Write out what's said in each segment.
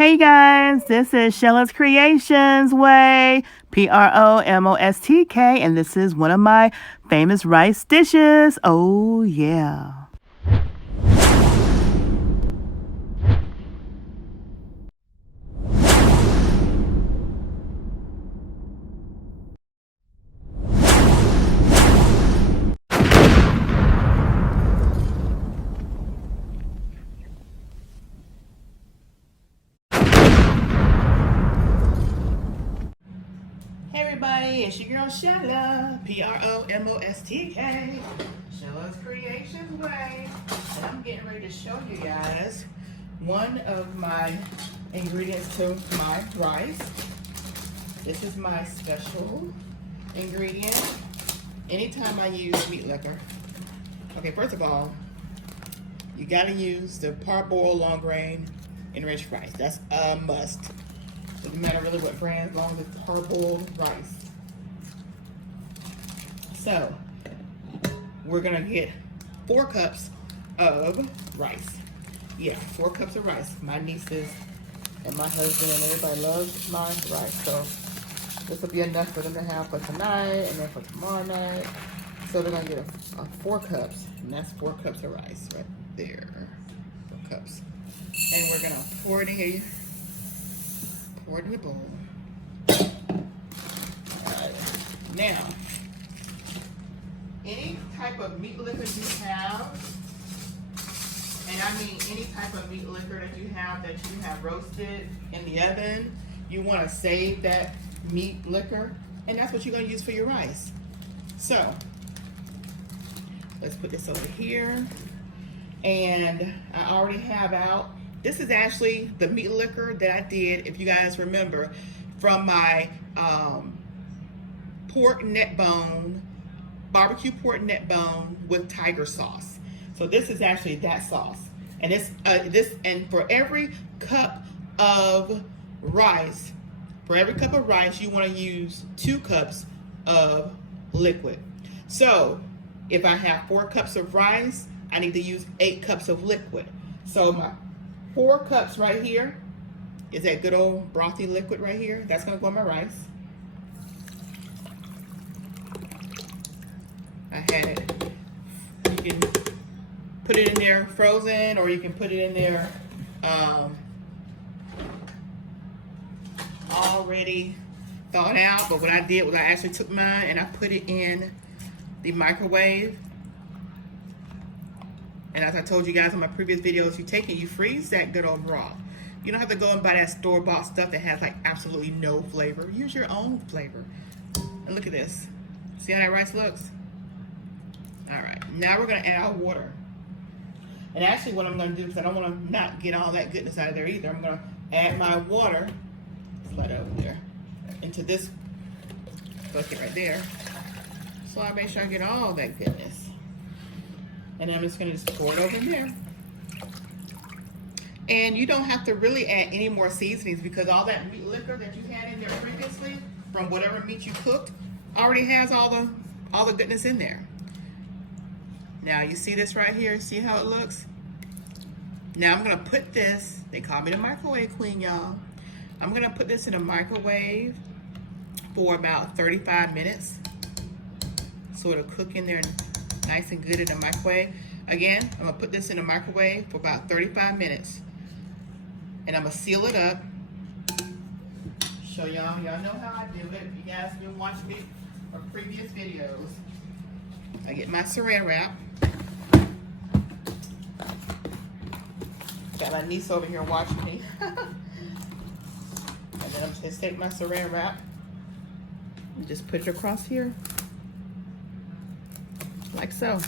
Hey guys, this is Sheila's Creations Way, PromoSTK, and this is one of my famous rice dishes. Oh yeah. Hey everybody, it's your girl Sheila, PromoSTK, Sheila's Creations Way, and I'm getting ready to show you guys one of my ingredients to my rice. This is my special ingredient anytime I use meat liquor. Okay, first of all, you gotta use the parboiled long grain enriched rice. That's a must. Doesn't matter really what brand, as long as it's parboiled rice. So, we're gonna get 4 cups of rice. Yeah, 4 cups of rice. My nieces and my husband and everybody loves my rice. So, this will be enough for them to have for tonight and then for tomorrow night. So, they're gonna get a 4 cups, and that's 4 cups of rice right there. 4 cups. And we're gonna pour it in here. Pour it in the bowl. Now, any type of meat liquor you have, and I mean any type of meat liquor that you have roasted in the oven, you want to save that meat liquor, and that's what you're going to use for your rice. So, let's put this over here, and I already have out. This is actually the meat liquor that I did, if you guys remember, from my pork neck bone, barbecue pork neck bone with tiger sauce. So this is actually that sauce. And and for every cup of rice, you want to use 2 cups of liquid. So if I have 4 cups of rice, I need to use 8 cups of liquid. So my 4 cups right here is that good old brothy liquid right here. That's gonna go in my rice. I had it. You can put it in there frozen, or you can put it in there already thawed out. But what I did was I actually took mine and I put it in the microwave. And as I told you guys in my previous videos, you take it, you freeze that good old broth. You don't have to go and buy that store-bought stuff that has like absolutely no flavor. Use your own flavor. And look at this. See how that rice looks? All right, now we're gonna add our water. And actually what I'm gonna do, because I don't wanna not get all that goodness out of there either, I'm gonna add my water, slide it over there, into this bucket right there. So I make sure I get all that goodness. And then I'm just gonna pour it over in there. And you don't have to really add any more seasonings, because all that meat liquor that you had in there previously, from whatever meat you cooked, already has all the goodness in there. Now you see this right here, see how it looks? Now I'm gonna put this, they call me the microwave queen, y'all. I'm gonna put this in a microwave for about 35 minutes. So it'll cook in there nice and good in the microwave. Again, I'm gonna put this in the microwave for about 35 minutes. And I'm gonna seal it up. Show y'all know how I do it. If you guys have been watching me for previous videos. I get my saran wrap. Got my niece over here watching me. And then I'm just gonna take my saran wrap and just put it across here. Like so.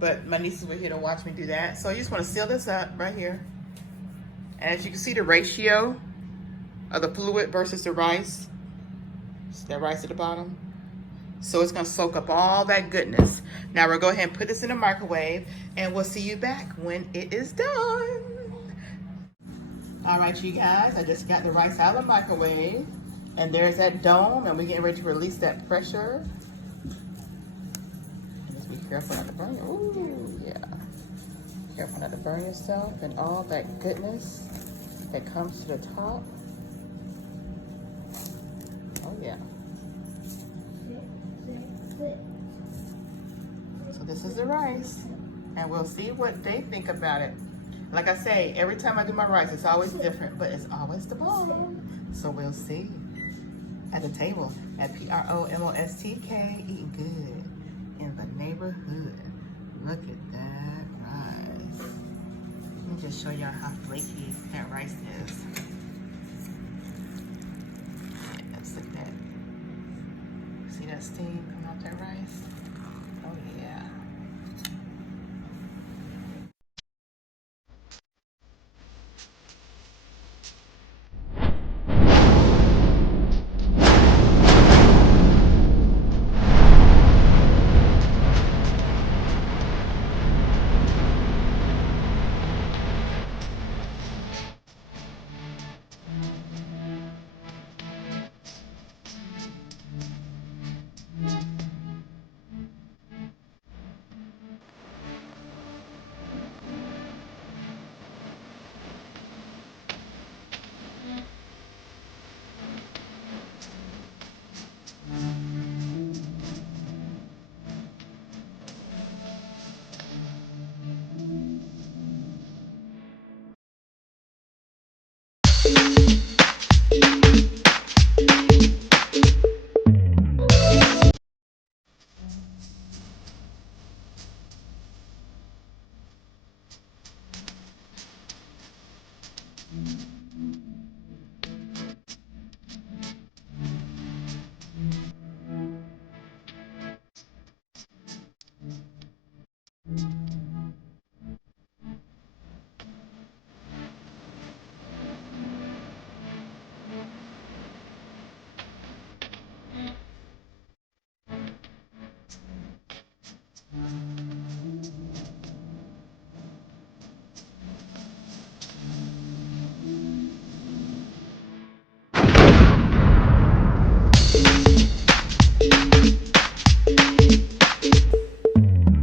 But my nieces were here to watch me do that. So you just want to seal this up right here. And as you can see, the ratio of the fluid versus the rice. See that rice at the bottom? So it's gonna soak up all that goodness. Now we'll go ahead and put this in the microwave, and we'll see you back when it is done. All right, you guys, I just got the rice out of the microwave, and there's that dome, and we're getting ready to release that pressure. As we Careful not to burn you. Ooh, yeah. Careful not to burn yourself and all that goodness that comes to the top. Oh yeah. So this is the rice, and we'll see what they think about it. Like I say, every time I do my rice, it's always different, but it's always the bomb. So we'll see at the table at PromoSTK, eating good in the neighborhood. Look at that rice. Let me just show y'all how flaky that rice is. Yes, look at that. See that steam coming off that rice?